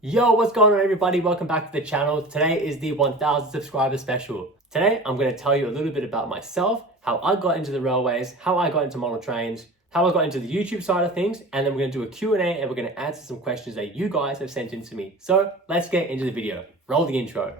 Yo, what's going on everybody? Welcome back to the channel. Today is the 1000 subscriber special. Today, I'm going to tell you a little bit about myself, how I got into the railways, how I got into model trains, how I got into the YouTube side of things, and then we're going to do a Q&A and we're going to answer some questions that you guys have sent in to me. So let's get into the video. Roll the intro.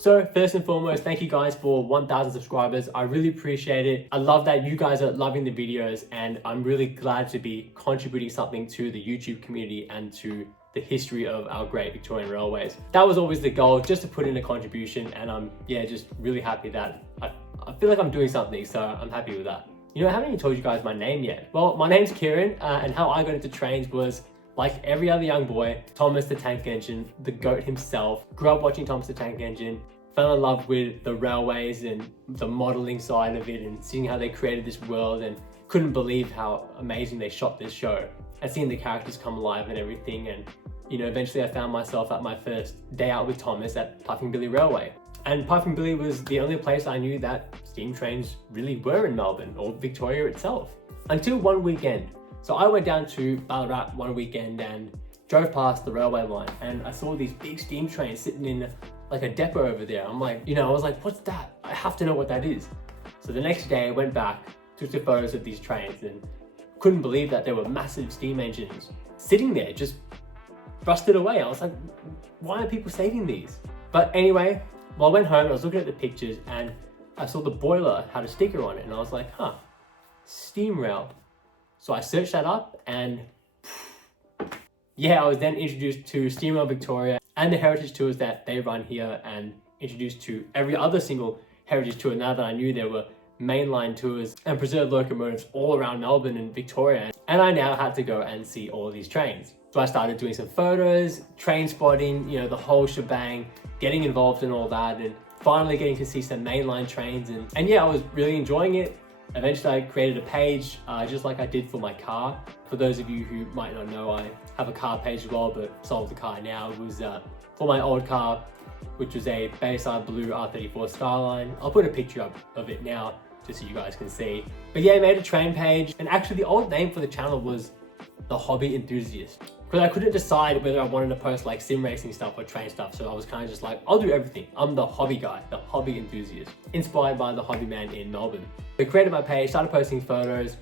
So first and foremost, thank you guys for 1000 subscribers. I really appreciate it. I love that you guys are loving the videos and I'm really glad to be contributing something to the YouTube community and to the history of our great Victorian railways. That was always the goal, just to put in a contribution, and I'm just really happy that I feel like I'm doing something, so I'm happy with that. You know, I haven't even told you guys my name yet. Well, my name's Kieran, and how I got into trains was like every other young boy, Thomas the Tank Engine, the GOAT himself. Grew up watching Thomas the Tank Engine, fell in love with the railways and the modeling side of it and seeing how they created this world, and couldn't believe how amazing they shot this show. And seeing the characters come alive and everything, and you know, eventually I found myself at my first day out with Thomas at Puffing Billy Railway. And Puffing Billy was the only place I knew that steam trains really were in Melbourne or Victoria itself. Until one weekend. So I went down to Ballarat one weekend and drove past the railway line, and I saw these big steam trains sitting in like a depot over there. I'm like, I was like, what's that? I have to know what that is. So the next day I went back, took some photos of these trains, and couldn't believe that there were massive steam engines sitting there, just rusted away. I was like, why are people saving these? But anyway, while I went home, I was looking at the pictures and I saw the boiler had a sticker on it, and I was like, steam rail. So I searched that up, and I was then introduced to Steam Rail Victoria and the heritage tours that they run here, and introduced to every other single heritage tour now that I knew there were mainline tours and preserved locomotives all around Melbourne and Victoria. And I now had to go and see all of these trains. So I started doing some photos, train spotting, the whole shebang, getting involved in all that, and finally getting to see some mainline trains. And I was really enjoying it. Eventually I created a page, just like I did for my car. For those of you who might not know, I have a car page as well, but sold the car now. It was for my old car, which was a Bayside Blue R34 Starline. I'll put a picture up of it now, just so you guys can see. But I made a train page, and actually the old name for the channel was The Hobby Enthusiast, because I couldn't decide whether I wanted to post like sim racing stuff or train stuff. So I was kind of just like, I'll do everything. I'm the hobby guy, the hobby enthusiast, inspired by the hobby man in Melbourne. I created my page, started posting photos,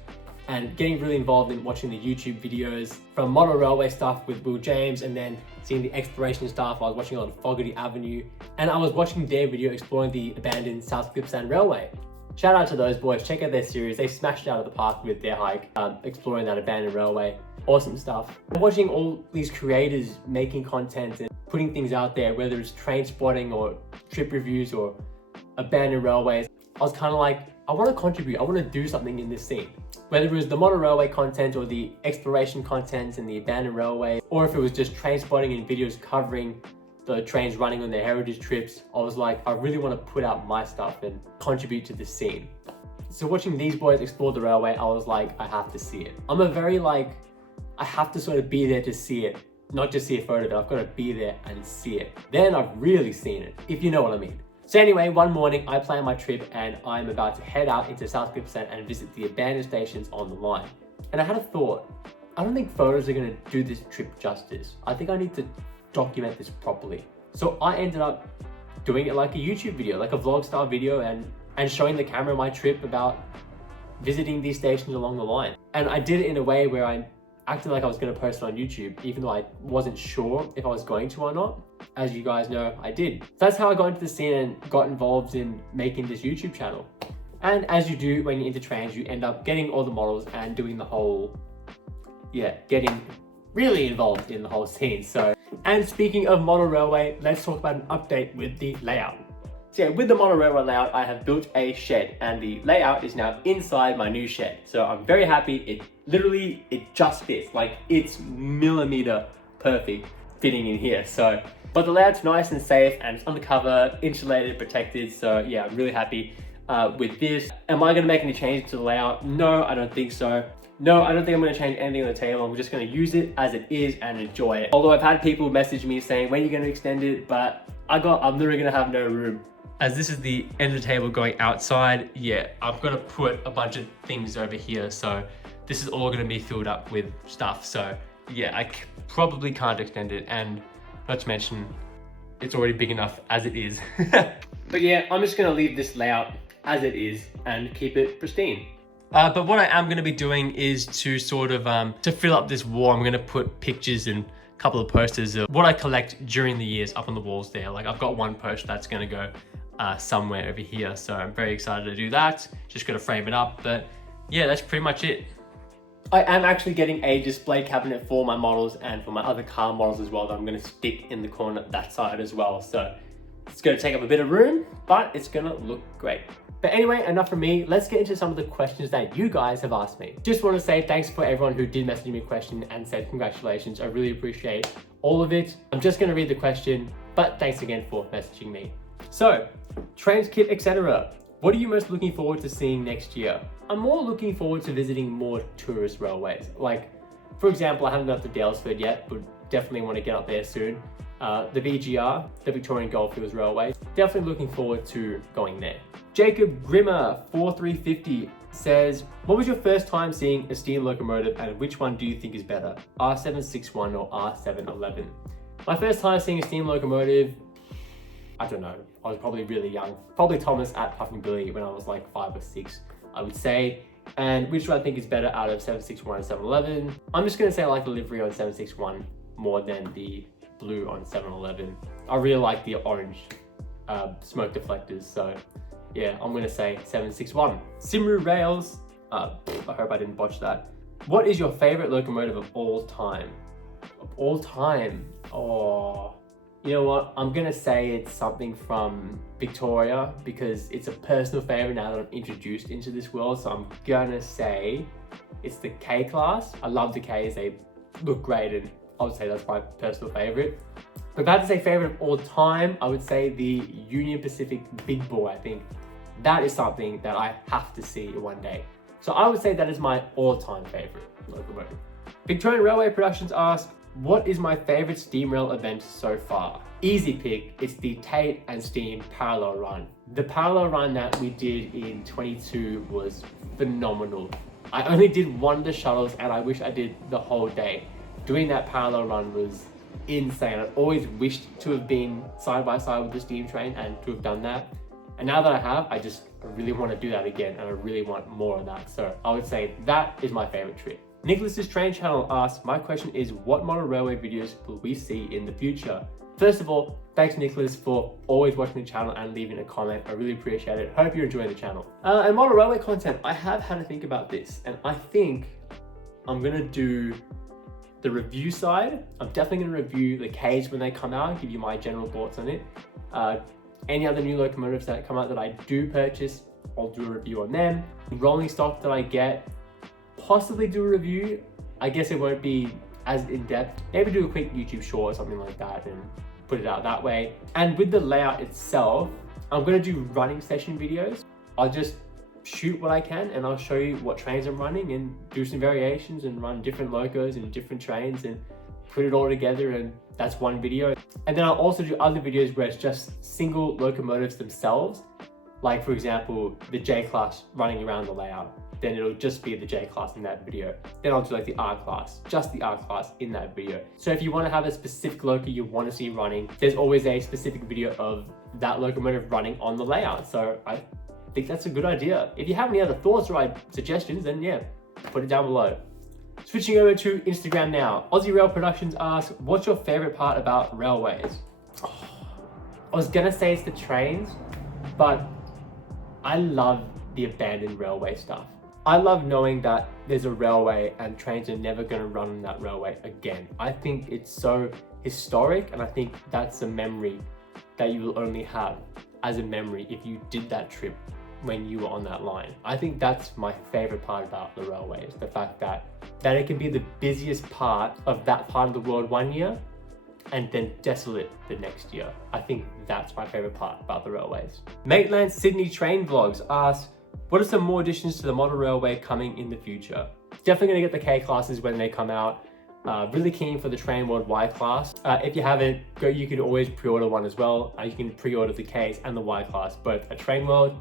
and getting really involved in watching the YouTube videos, from model railway stuff with Will James, and then seeing the exploration stuff. I was watching on Fogarty Avenue, and I was watching their video exploring the abandoned South Gippsland Railway. Shout out to those boys, check out their series. They smashed it out of the park with their hike, exploring that abandoned railway. Awesome stuff. Watching all these creators making content and putting things out there, whether it's train spotting or trip reviews or abandoned railways, I was kind of like, I want to contribute, I want to do something in this scene. Whether it was the model railway content or the exploration content and the abandoned railway, or if it was just train spotting and videos covering the trains running on their heritage trips, I was like, I really want to put out my stuff and contribute to this scene. So watching these boys explore the railway, I was like, I have to see it. I'm a very I have to sort of be there to see it, not just see a photo of it. I've got to be there and see it. Then I've really seen it, if you know what I mean. So anyway, one morning I plan my trip and I'm about to head out into South Gippsland and visit the abandoned stations on the line. And I had a thought, I don't think photos are going to do this trip justice. I think I need to document this properly. So I ended up doing it like a YouTube video, like a vlog style video, and showing the camera my trip about visiting these stations along the line. And I did it in a way where I acted like I was going to post it on YouTube, even though I wasn't sure if I was going to or not. As you guys know, I did. So that's how I got into the scene and got involved in making this YouTube channel. And as you do when you're into trains, you end up getting all the models and doing the whole, getting really involved in the whole scene. So, and speaking of model railway, let's talk about an update with the layout. So with the model railway layout, I have built a shed, and the layout is now inside my new shed. So I'm very happy. It just fits, like it's millimeter perfect fitting in here. So, but the layout's nice and safe, and it's undercover, insulated, protected. So I'm really happy with this. Am I gonna make any changes to the layout? No, I don't think so. No, I don't think I'm going to change anything on the table. I'm just going to use it as it is and enjoy it. Although I've had people message me saying, when are you going to extend it? But I'm literally going to have no room as this is the end of the table going outside, yeah, I'm gonna put a bunch of things over here. So this is all gonna be filled up with stuff. So yeah, I probably can't extend it, and not to mention, it's already big enough as it is. But yeah, I'm just gonna leave this layout as it is and keep it pristine. But what I am gonna be doing is to sort of, to fill up this wall, I'm gonna put pictures and a couple of posters of what I collect during the years up on the walls there. Like I've got one poster that's gonna go somewhere over here. So I'm very excited to do that. Just gonna frame it up, but yeah, that's pretty much it. I am actually getting a display cabinet for my models and for my other car models as well that I'm gonna stick in the corner that side as well. So it's gonna take up a bit of room, but it's gonna look great. But anyway, enough from me. Let's get into some of the questions that you guys have asked me. Just want to say thanks for everyone who did message me a question and said congratulations. I really appreciate all of it. I'm just going to read the question, but thanks again for messaging me. So, trains, kit, etc. What are you most looking forward to seeing next year? I'm more looking forward to visiting more tourist railways. Like, for example, I haven't been up to Daylesford yet, but definitely want to get up there soon. The VGR, the Victorian Goldfields Railway. Definitely looking forward to going there. Jacob Grimmer 4350 says, what was your first time seeing a steam locomotive and which one do you think is better, R761 or R711? My first time seeing a steam locomotive, I don't know, I was probably really young. Probably Thomas at Puffing Billy when I was like 5 or 6, I would say. And which do I think is better out of 761 and 711? I'm just gonna say I like the livery on 761 more than the blue on 711. I really like the orange smoke deflectors, so yeah, I'm gonna say 761. Simru Rails, I hope I didn't botch that. What is your favorite locomotive of all time? Of all time? Oh, you know what? I'm gonna say it's something from Victoria because it's a personal favorite now that I'm introduced into this world. So I'm gonna say it's the K class. I love the Ks, they look great, and I would say that's my personal favorite. But if I had to say favorite of all time, I would say the Union Pacific Big Boy. I think that is something that I have to see one day. So I would say that is my all-time favorite locomotive. Victorian Railway Productions ask, what is my favorite steam rail event so far? Easy pick, it's the Tate and Steam parallel run. The parallel run that we did in 22 was phenomenal. I only did one of the shuttles and I wish I did the whole day. Doing that parallel run was insane. I've always wished to have been side by side with the steam train and to have done that. And now that I have, I really want to do that again, and I really want more of that. So I would say that is my favorite trip. Nicholas's Train Channel asks, my question is, what model railway videos will we see in the future? First of all, thanks Nicholas for always watching the channel and leaving a comment. I really appreciate it. Hope you're enjoying the channel. And model railway content, I have had to think about this, and I think I'm gonna do the review side. I'm definitely gonna review the Ks when they come out, give you my general thoughts on it. Any other new locomotives that come out that I do purchase, I'll do a review on them. Rolling stock that I get, possibly do a review. I guess it won't be as in-depth. Maybe do a quick YouTube short or something like that and put it out that way. And with the layout itself, I'm gonna do running session videos. I'll just shoot what I can and I'll show you what trains I'm running and do some variations and run different locos and different trains and put it all together, and that's one video. And then I'll also do other videos where it's just single locomotives themselves. Like for example, the J class running around the layout. Then it'll just be the J class in that video. Then I'll do like the R class, just the R class in that video. So if you want to have a specific loco you want to see running, there's always a specific video of that locomotive running on the layout. So I think that's a good idea. If you have any other thoughts or suggestions, then yeah, put it down below. Switching over to Instagram now. Aussie Rail Productions asks, what's your favorite part about railways? I was gonna say it's the trains, but I love the abandoned railway stuff. I love knowing that there's a railway and trains are never gonna run on that railway again. I think it's so historic, and I think that's a memory that you will only have as a memory if you did that trip when you were on that line. I think that's my favorite part about the railways, the fact that it can be the busiest part of that part of the world one year and then desolate the next year. I think that's my favorite part about the railways. Maitland Sydney Train Vlogs asks, what are some more additions to the model railway coming in the future? Definitely gonna get the K classes when they come out. Really keen for the Train World Y class. If you haven't, you can always pre-order one as well. You can pre-order the Ks and the Y class, both at Train World.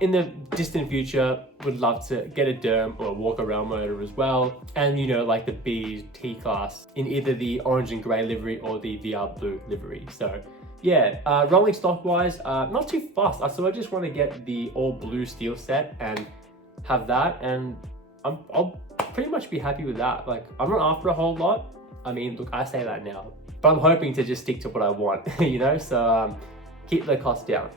In the distant future, would love to get a Derm or a walk around motor as well. And you know, like the B T class in either the orange and gray livery or the VR blue livery. So yeah, rolling stock wise, not too fast. So I just want to get the all blue steel set and have that, and I'll pretty much be happy with that. Like, I'm not after a whole lot. I mean, look, I say that now, but I'm hoping to just stick to what I want, you know? So keep the cost down.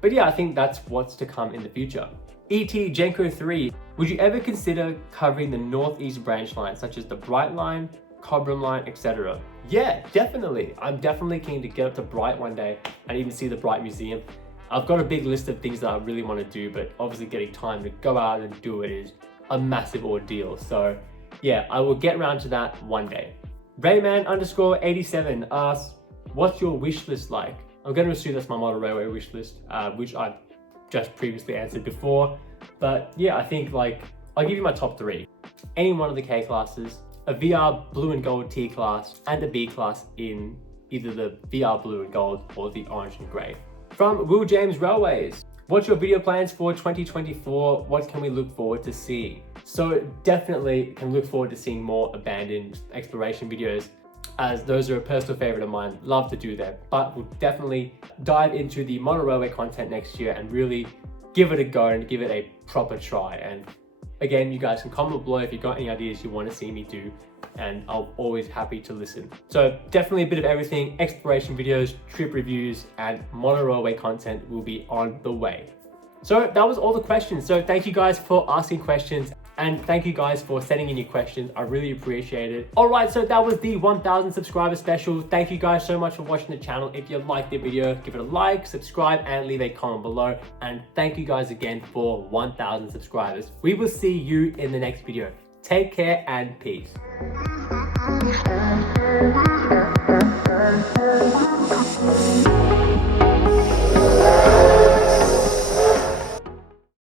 But yeah, I think that's what's to come in the future. ET Genko 3, would you ever consider covering the Northeast branch line, such as the Bright line, Cobram line, etc.? Yeah, definitely. I'm definitely keen to get up to Bright one day and even see the Bright Museum. I've got a big list of things that I really want to do, but obviously getting time to go out and do it is a massive ordeal. So yeah, I will get around to that one day. Rayman_87 asks, what's your wish list like? I'm going to assume that's my model railway wish list, which I just previously answered before. But yeah, I think like, I'll give you my top 3. Any one of the K classes, a VR blue and gold T class, and a B class in either the VR blue and gold or the orange and gray. From Will James Railways, what's your video plans for 2024? What can we look forward to seeing? So definitely can look forward to seeing more abandoned exploration videos, as those are a personal favorite of mine. Love to do that, but we'll definitely dive into the model railway content next year and really give it a go and give it a proper try. And again, you guys can comment below if you've got any ideas you want to see me do, and I'm always happy to listen. So definitely a bit of everything, exploration videos, trip reviews, and model railway content will be on the way. So that was all the questions. So thank you guys for asking questions, and thank you guys for sending in your questions. I really appreciate it. All right, so that was the 1000 subscriber special. Thank you guys so much for watching the channel. If you liked the video, give it a like, subscribe, and leave a comment below. And thank you guys again for 1000 subscribers. We will see you in the next video. Take care and peace.